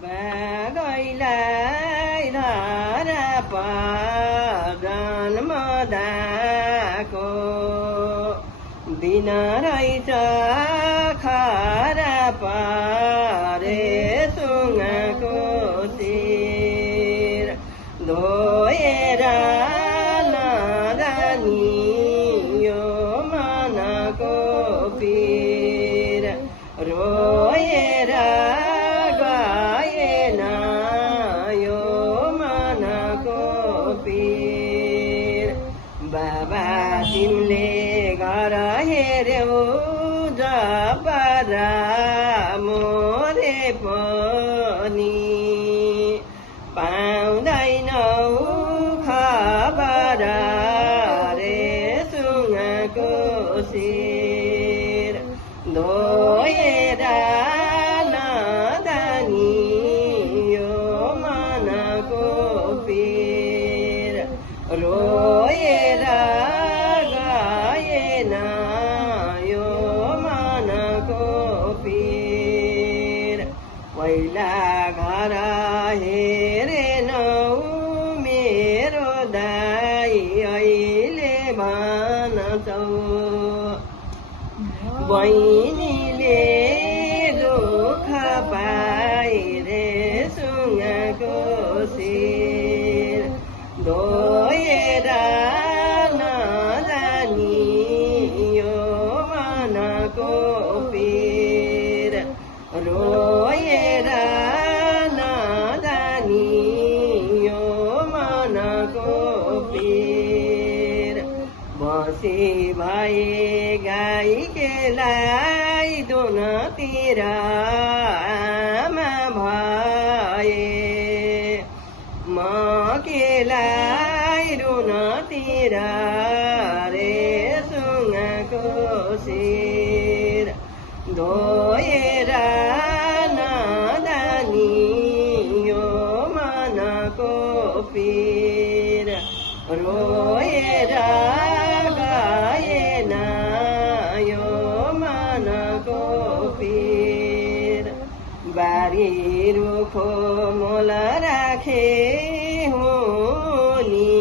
बागैलाई धारा पादन मदाको दिन रहेछ खारा पारे सुँगाको शिर धोएर नजानी यो मनको पीर रोएर गएन यो मनको पीर बाबा तिमीले घर हेर्यौ जबरा मोरे पनि पाउँदैनौ खबर रे सुँगाको शिर धोएर नजानी यो मनको पीर रोएर गएन यो मनको पीर पहिला घर हेरेनौ मेरो दाइ अहिले भन्छौ बहिनीले दुःख पाइ रे सुँगाको शिर धोएर नजानी यो मनको पीर रोएर नजानी यो मनको पीर बसी भए गाई केलाई दुनतिर आमा भए म केलाई रुनतिर रे सुँगाको शिर धोएर नजानी यो मनको पीर रोएर गएन यो मनको पीर बारी रुखो मोल राखे हुनी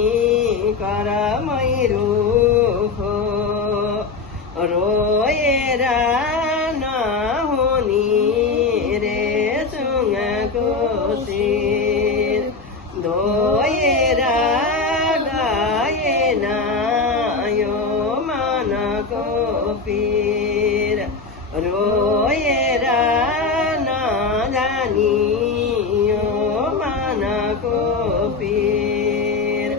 करमै रुखो रोएर नहुनी रे सुँगाको शिर धोएर गएन यो मनको पीर रोएर नजानी यो मनको पीर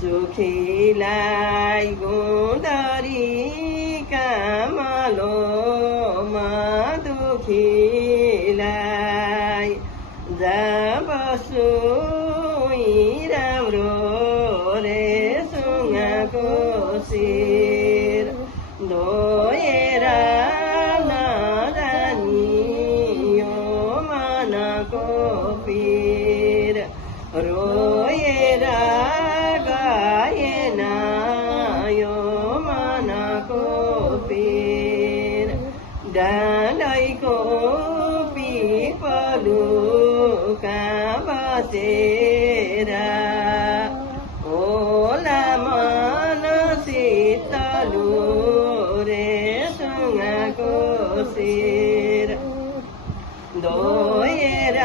सुखीलाई गुँदरी कामलोमा दुखीलाई जब सुई राम्रो रे सुँगाको शिर धोएर नजानी यो मनको पीर रोएर गएन यो मनको पीर डाँडैको पिपलुका बसेर होला मन शीतलु रे सुँगाको शिर धोएर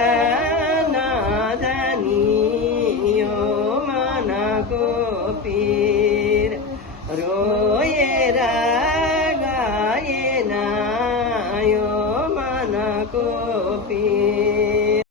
नजानी यो मनको पीर रोएर गएन यो मनको पीर